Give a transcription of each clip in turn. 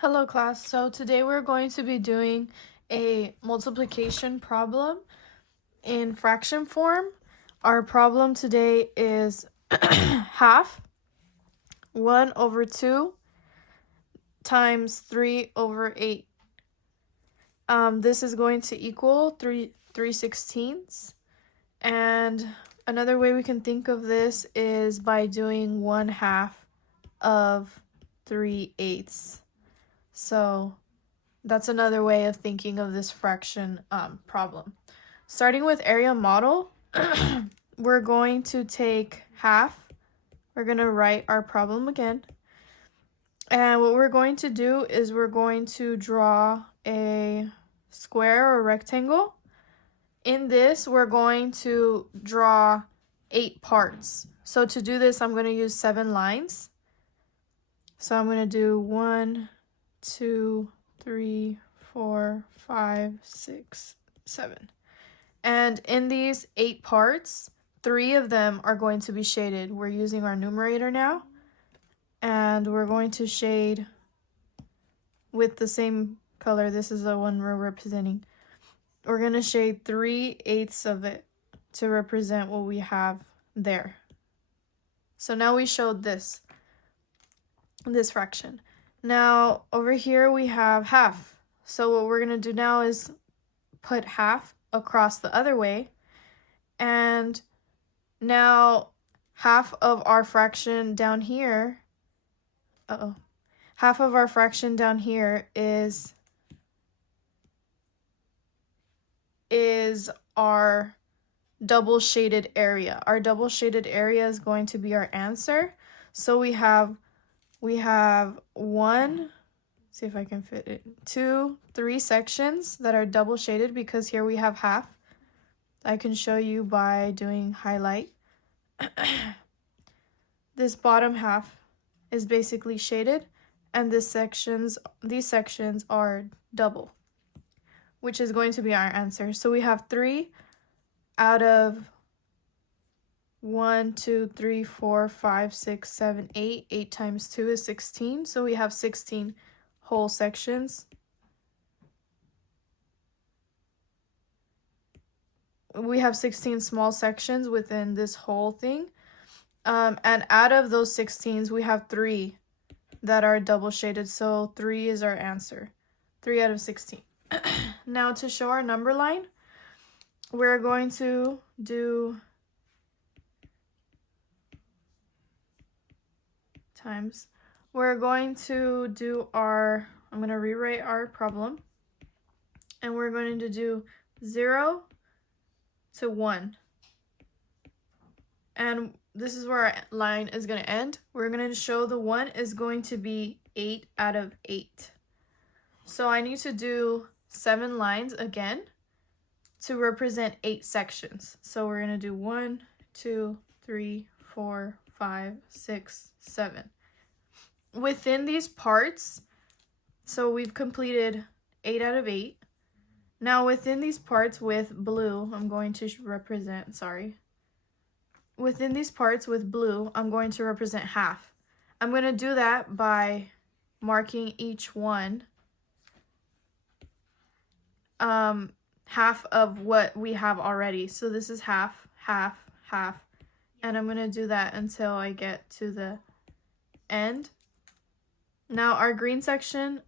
Hello class, so today we're going to be doing a multiplication problem in fraction form. Our problem today is half 1 over 2 times 3 over 8. This is going to equal 3/16. And another way we can think of this is by doing 1/2 of 3/8. So that's another way of thinking of this fraction problem. Starting with area model, we're going to take half. We're going to write our problem again. And what we're going to do is we're going to draw a square or rectangle. In this, we're going to draw 8 parts. So to do this, I'm going to use 7 lines. So I'm going to do 1, 2, 3, 4, 5, 6, 7. And in these 8 parts, 3 of them are going to be shaded. We're using our numerator now. And we're going to shade with the same color. This is the one we're representing. We're going to shade 3/8 of it to represent what we have there. So now we showed this fraction. Now over here we have half. So what we're going to do now is put half across the other way. And now half of our fraction down here, half of our fraction down here is our double shaded area. Our double shaded area is going to be our answer. So we have 1, see if I can fit it, 2, 3 sections that are double shaded because here we have half. I can show you by doing highlight. This bottom half is basically shaded, and these sections are double, which is going to be our answer. So we have 3 out of 1, 2, 3, 4, 5, 6, 7, 8. 8 times 2 is 16. So we have 16 whole sections. We have 16 small sections within this whole thing. And out of those 16s, we have 3 that are double shaded. So 3 is our answer. 3 out of 16. Now to show our number line, we're going to do times. We're going to do I'm going to rewrite our problem. And we're going to do 0 to 1. And this is where our line is going to end. We're going to show the 1 is going to be 8 out of 8. So I need to do 7 lines again to represent 8 sections. So we're going to do 1, 2, 3, 4, 5, 6, 7. Within these parts, so we've completed 8 out of 8. Now within these parts with blue, I'm going to represent, within these parts with blue, I'm going to represent half. I'm going to do that by marking each one half of what we have already. So this is half, half, half, and I'm going to do that until I get to the end. Now our green section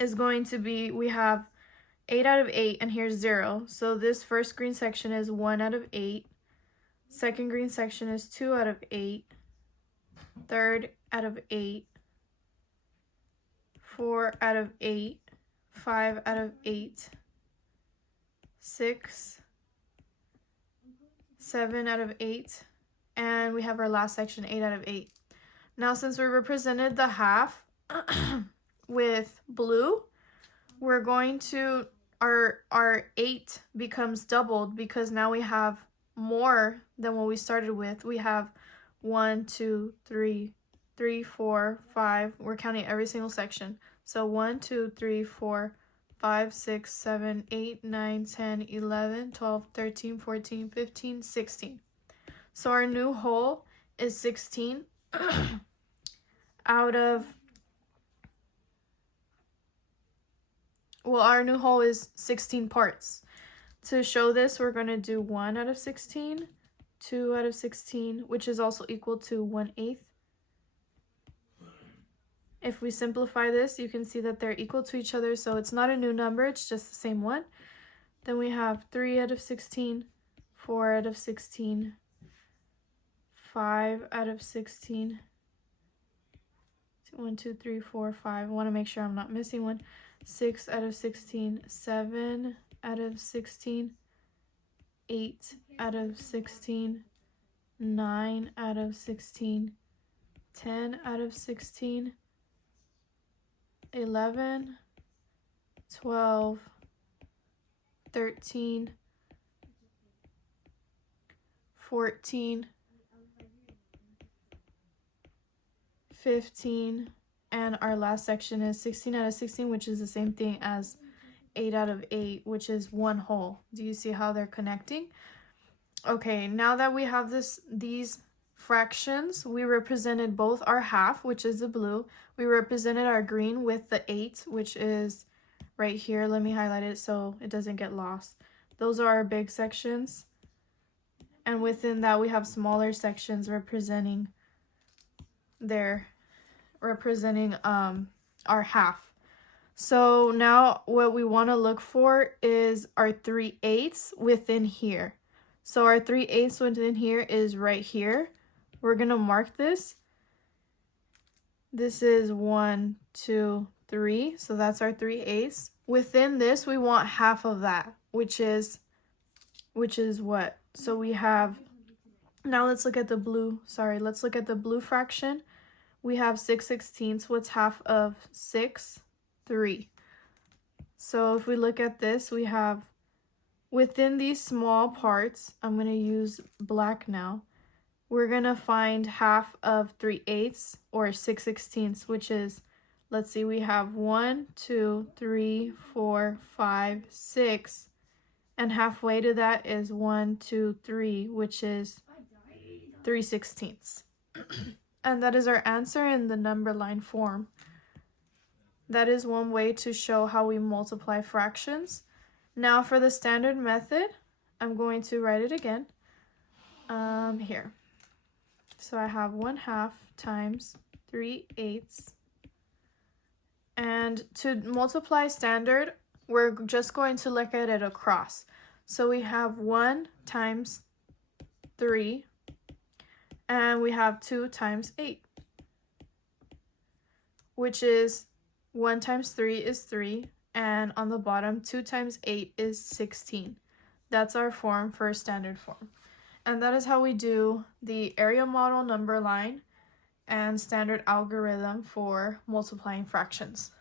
is going to be, we have 8 out of 8 and here's 0. So this first green section is 1 out of 8. Second green section is 2 out of 8. Third out of 8. 4 out of 8. 5 out of 8. 6. 7 out of 8. And we have our last section, 8 out of 8. Now since we represented the half with blue, we're going to, our 8 becomes doubled because now we have more than what we started with. We have 1, 2, 3, 4, 5. We're counting every single section. So 1, 2, 3, 4, 5, 6, 7, 8, 9, 10, 11, 12, 13, 14, 15, 16. So our new whole is 16 out of well, our new whole is 16 parts. To show this, we're going to do 1 out of 16, 2 out of 16, which is also equal to 1/8. If we simplify this, you can see that they're equal to each other, so it's not a new number, it's just the same one. Then we have 3 out of 16, 4 out of 16, 5 out of 16, 1, 2, 3, 4, 5. I want to make sure I'm not missing one. 6 out of 16, 7 out of 16, 8 out of 16, 9 out of 16, 10 out of 16, 11, 12, 13, 14, 15, and our last section is 16 out of 16, which is the same thing as 8 out of 8, which is one whole. Do you see how they're connecting? Okay, now that we have these fractions, we represented both our half, which is the blue. We represented our green with the 8, which is right here. Let me highlight it so it doesn't get lost. Those are our big sections. And within that, we have smaller sections representing our half. So now what we want to look for is our 3/8 within here. So our 3/8 within here is right here. We're going to mark this. This is 1, 2, 3. So that's our 3/8. Within this, we want half of that, which is what? So we have, now let's look at the blue. Sorry, let's look at the blue fraction. We have 6/16. What's half of 6? 3. So if we look at this, we have within these small parts, I'm going to use black now, we're going to find half of 3/8 or 6/16, which is, let's see, we have 1, 2, 3, 4, 5, 6, and halfway to that is 1, 2, 3, which is 3/16. And that is our answer in the number line form. That is one way to show how we multiply fractions. Now for the standard method, I'm going to write it again here. So I have 1/2 times 3/8. And to multiply standard, we're just going to look at it across. So we have 1 times 3, and we have 2 times 8, which is 1 times 3 is 3, and on the bottom, 2 times 8 is 16. That's our form for standard form. And that is how we do the area model number line and standard algorithm for multiplying fractions.